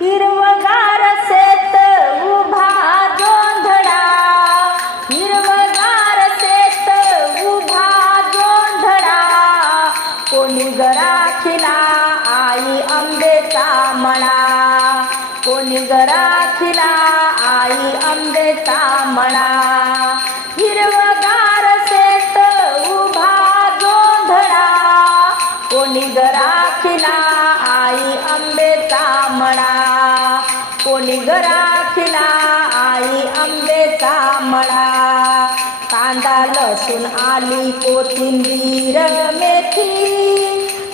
हिरवगार शेत उभा जोंधळा. हिरवगार शेत उभा जोंधळा. कोणी गराखिला आई आंबेचा मळा. कोणी गराखिला आई आंबेचा मळा. हिरवगार शेत उभा जोंधळा. कोणी गराखिला आई आंबेचा मळा. कोणी गराखिला आई आंबेचा मळा. कांदा लसूण आली कोथिंबीर मेथी.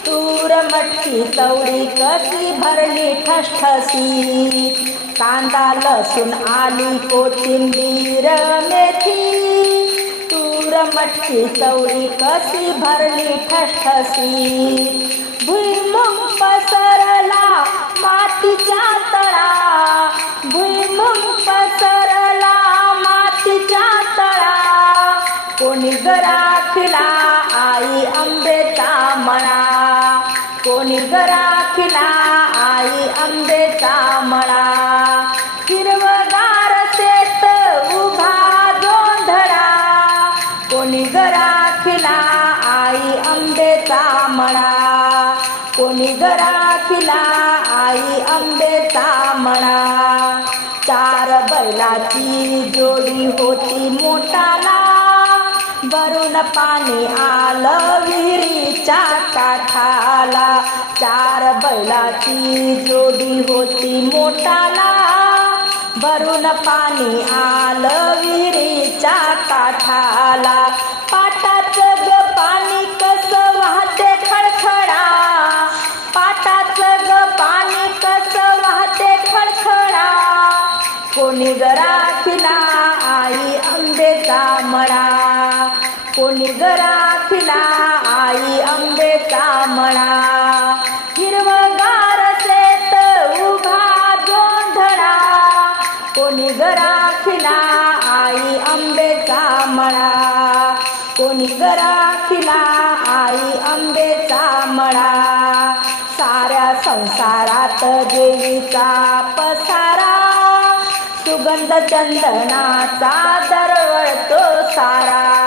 तूर मटकी चवळी कशी भरली ठसठसी. कांदा लसूण आली कोथिंबीर मेथी. तूर मटकी चवळी कशी भरली ठसठसी. भुईमुग पसरला माती कोणी गराखिला आई आंबेचा मळा. कोणी गराखिला आई आंबेचा मळा. हिरवगार शेत उभा जोंधळा कोणी गराखिला आई आंबेचा मळा. कोणी गराखिला आई आंबेचा मळा. चार बैलाची जोडी होती मोठाला. भरून पाणी आलं विहिरीच्या काठाला. चार बैलाची जोडी होती मोठाला. भरून पाणी आलं विहिरीच्या काठाला. पाटाचं ग पाणी कसं वाहते खडखडा? पाटाचं ग पाणी कसं वाहते खडखडा? कोणी जरा कोणी गराखिला आई आंबेचा मळा. हिरवगार शेत उभा जोंधळा. कोणी गराखिला आई आंबेचा मळा. कोणी गराखिला आई आंबेचा मळा. साऱ्या संसारात देवीचा पसारा. सुगंध चंदनाचा दरवळतो सारा.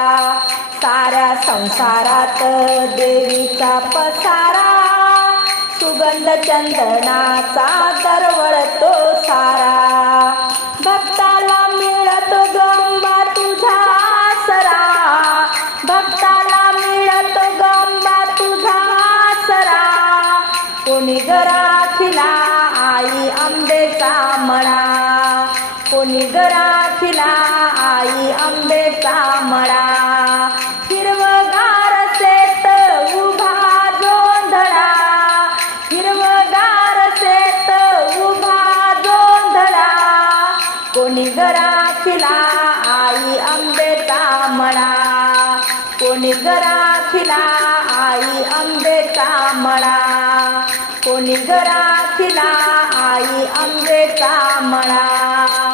साऱ्या संसारात देवीचा पसारा सुगंध चंदनाचा दरवळतो सारा. भक्ताला मिळतो गंबा तुझा आसरा भक्ताला मिळतो गंबा तुझा आसरा कोणी गराखिला आई आंबेचा मळा कोणी घरा कोणी गराखिला आई आंबेचा मळा. कोणी घराखिला आई आंबेचा मळा.